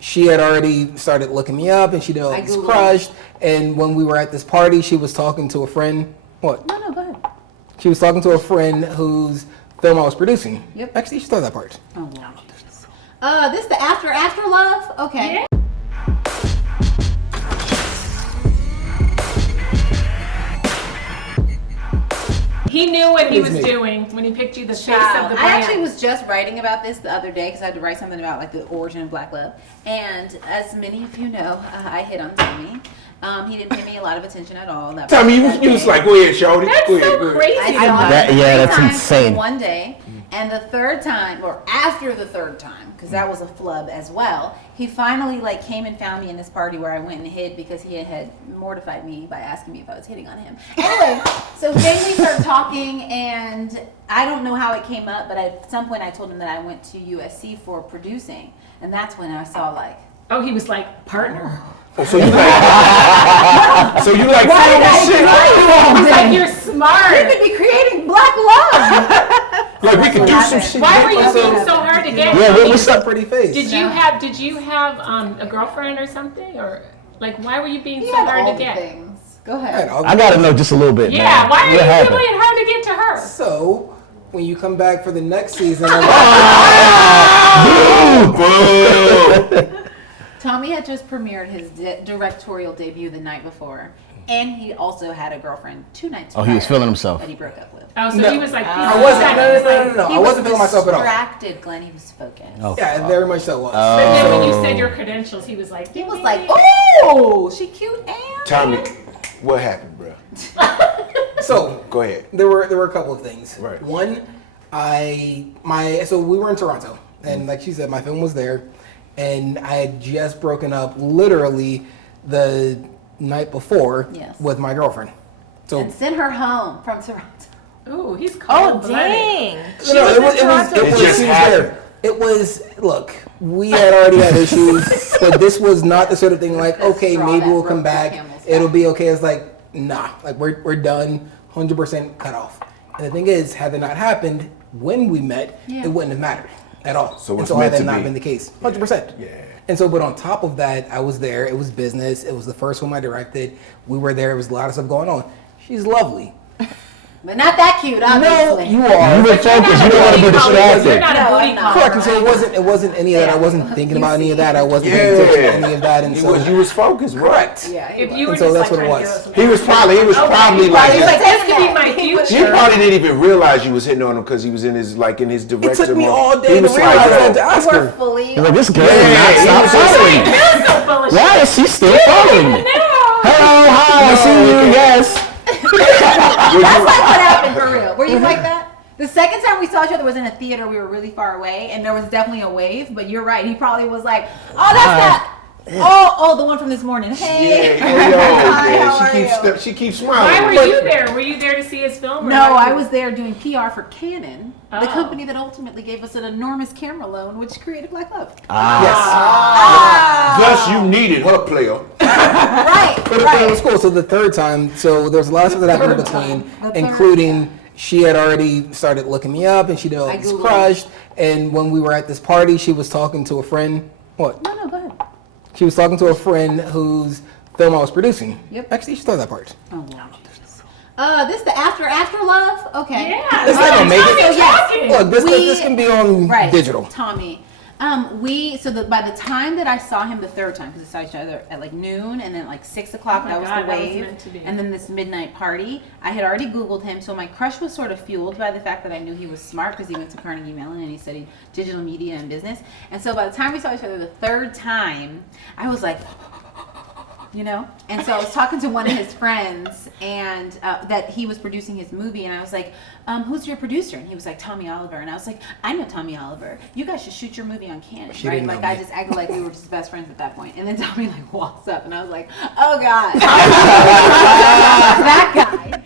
she had already started looking me up, and she was crushed. And when we were at this party, she was talking to a friend. What? No, go ahead. She was talking to a friend whose film I was producing. Yep. Actually, she saw that part. Oh, wow. This the after love? Okay. Yeah. He knew what he was doing when he picked you the face of the brand. I actually was just writing about this the other day because I had to write something about like the origin of black love. And as many of you know, I hit on Tommy. He didn't pay me a lot of attention at all. Tommy, you was like, go ahead, shorty. That's so crazy. That's insane. One day, and the third time, or after the third time, because that was a flub as well, he finally like came and found me in this party where I went and hid because he had mortified me by asking me if I was hitting on him. Anyway, so then we started talking, and I don't know how it came up, but at some point I told him that I went to USC for producing, and that's when I saw like, oh, he was like partner. Oh, so you like film and shit. He's like, you're smart. You could be creating black love. Like we could do some shit. Why were you being so hard to get? Yeah, what's that pretty face? Did you have a girlfriend or something, or like why were you being so hard to get? Things. Go ahead. I gotta know just a little bit. Yeah, man. why are you being hard to get to her? So when you come back for the next season, Tommy had just premiered his directorial debut the night before, and he also had a girlfriend 2 nights prior. Oh, he was feeling himself. That he broke up with. Oh, so he was like, I wasn't. No. I wasn't feeling myself at all. He was distracted, Glen. He was focused. Oh, yeah, very much so was. But then when you said your credentials, he was like, oh, she cute and. Tommy, what happened, bro? So go ahead. There were a couple of things. Right. One, so we were in Toronto, and like she said, my film was there, and I had just broken up literally the night before with my girlfriend. So and sent her home from Toronto. Ooh, he's cold. Oh, dang. It was, look, we had already had issues, but this was not the sort of thing like, okay, maybe we'll come back, it'll be okay. It's like, nah, like we're done, 100% cut off. And the thing is, had that not happened when we met, it wouldn't have mattered at all. So had that not been the case, 100%. Yeah. And so, but on top of that, I was there. It was business. It was the first film I directed. We were there. There was a lot of stuff going on. She's lovely. But not that cute, obviously. No, you are. You were focused. You don't want to be distracted. You're not a booty call. Correct. And so it wasn't any of that. I wasn't thinking about any of that. I wasn't paying attention to any of that. And so you was focused, correct. Yeah. If you were and so just that's like what it was. He was probably like. He's like, this could be my future. He probably didn't even realize you was hitting on him because he was in his director. It took me mode. all day He to was realize like, that to ask her. You're like, this girl will not stop following me. You're so full of Why shit. is she still following me? Hello, hi, I see you, yes. That's like what happened for real. Were you like that? The second time we saw each other was in a theater. We were really far away, and there was definitely a wave. But you're right. He probably was like, "Oh, that's that. Oh, the one from this morning. Hey, She keeps smiling. Why were you there? Were you there to see his film? No, I was there doing PR for Canon, the company that ultimately gave us an enormous camera loan, which created Black Love. Thus, you needed her player. Right. But it was cool. So the third time, so there was a lot of stuff that happened in between, including she had already started looking me up, and she was crushed. And when we were at this party, she was talking to a friend. What? No, go ahead. She was talking to a friend whose film I was producing. Yep. Actually, she saw that part. Oh, wow. This the after love? Okay. Yeah. This not gonna make it. Talking. Look, this can be on digital. Tommy. By the time that I saw him the third time, because we saw each other at like noon, and then like 6 o'clock, that was the wave, and then this midnight party, I had already Googled him, so my crush was sort of fueled by the fact that I knew he was smart because he went to Carnegie Mellon and he studied digital media and business. And so by the time we saw each other the third time, I was like, you know? And so I was talking to one of his friends, and that he was producing his movie, and I was like, who's your producer? And he was like, Tommy Oliver. And I was like, I know Tommy Oliver. You guys should shoot your movie on Canon, right? Like, I just acted like we were just best friends at that point. And then Tommy like walks up, and I was like, oh God. That guy.